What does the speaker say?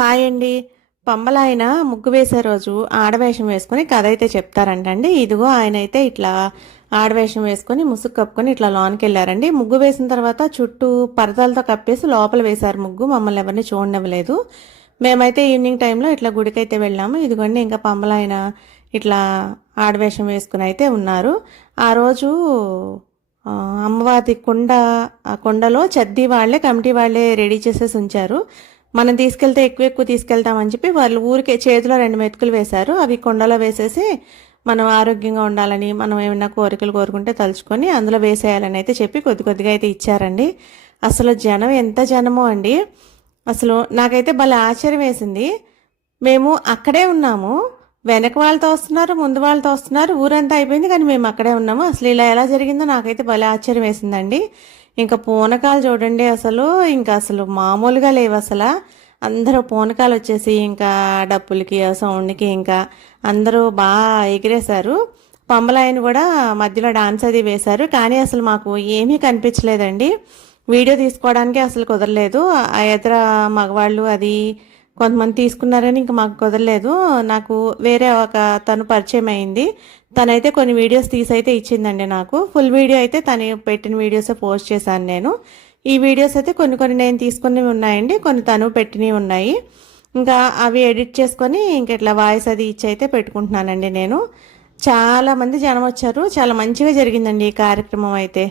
Hi అండి. పంబలాయన ముగ్గు వేసే రోజు ఆడవేషం వేసుకుని కథ అయితే చెప్తారంటండి. ఇదిగో ఆయన అయితే ఇట్లా ఆడవేషం వేసుకుని ముసుగు కప్పుకొని ఇట్లా లోనికి వెళ్ళారండి. ముగ్గు వేసిన తర్వాత చుట్టూ పరదాలతో కప్పేసి లోపల వేశారు ముగ్గు. మమ్మల్ని ఎవరిని చూడనివ్వలేదు. మేమైతే ఈవినింగ్ టైంలో ఇట్లా గుడికైతే వెళ్ళాము. ఇదిగోండి ఇంకా పంబలాయన ఇట్లా ఆడవేషం వేసుకుని అయితే ఉన్నారు. ఆ రోజు ఆ, అమ్మవారి కుండ, ఆ కుండలో చద్ది వాళ్ళే కమిటీ వాళ్ళే రెడీ చేసేసి ఉంచారు. మనం తీసుకెళ్తే ఎక్కువ ఎక్కువ తీసుకెళ్తామని చెప్పి వాళ్ళు ఊరికే చేతిలో 2 మెతుకులు వేశారు. అవి కుండలో వేసేసి మనం ఆరోగ్యంగా ఉండాలని, మనం ఏమైనా కోరికలు కోరుకుంటే తలుచుకొని అందులో వేసేయాలని అయితే చెప్పి కొద్ది కొద్దిగా అయితే ఇచ్చారండి. అసలు జనం ఎంత జనమో అండి. అసలు నాకైతే భలే ఆశ్చర్యం వేసింది. మేము అక్కడే ఉన్నాము, వెనక వాళ్ళతో వస్తున్నారు, ముందు వాళ్ళతో వస్తున్నారు, ఊరంతా అయిపోయింది, కానీ మేము అక్కడే ఉన్నాము. అసలు ఇలా ఎలా జరిగిందో నాకైతే భలే ఆశ్చర్యం వేసిందండి. ఇంకా పూనకాలు చూడండి, అసలు మామూలుగా లేవు అసలు. అందరూ పూనకాలు వచ్చేసి ఇంకా డప్పులకి ఆ సౌండ్కి ఇంకా అందరూ బాగా ఎగిరేశారు. పంబలాయన కూడా మధ్యలో డాన్స్ అది వేశారు, కానీ అసలు మాకు ఏమీ కనిపించలేదండి. వీడియో తీసుకోవడానికి అసలు కుదరలేదు. ఆ ఎదుర మగవాళ్ళు అది కొంతమంది తీసుకున్నారని ఇంకా మాకు కుదరలేదు. నాకు వేరే ఒక తను పరిచయం అయింది. తనైతే కొన్ని వీడియోస్ తీసి అయితే ఇచ్చిందండి నాకు. ఫుల్ వీడియో అయితే తను పెట్టిన వీడియోసే పోస్ట్ చేశాను నేను. ఈ వీడియోస్ అయితే కొన్ని కొన్ని నేను తీసుకున్నవి ఉన్నాయండి, కొన్ని తను పెట్టినవి ఉన్నాయి. ఇంకా అవి ఎడిట్ చేసుకొని ఇంక ఇట్లా వాయిస్ అది ఇచ్చి అయితే పెట్టుకుంటున్నానండి నేను. చాలా మంది జనం వచ్చారు. చాలా మంచిగా జరిగిందండి ఈ కార్యక్రమం అయితే.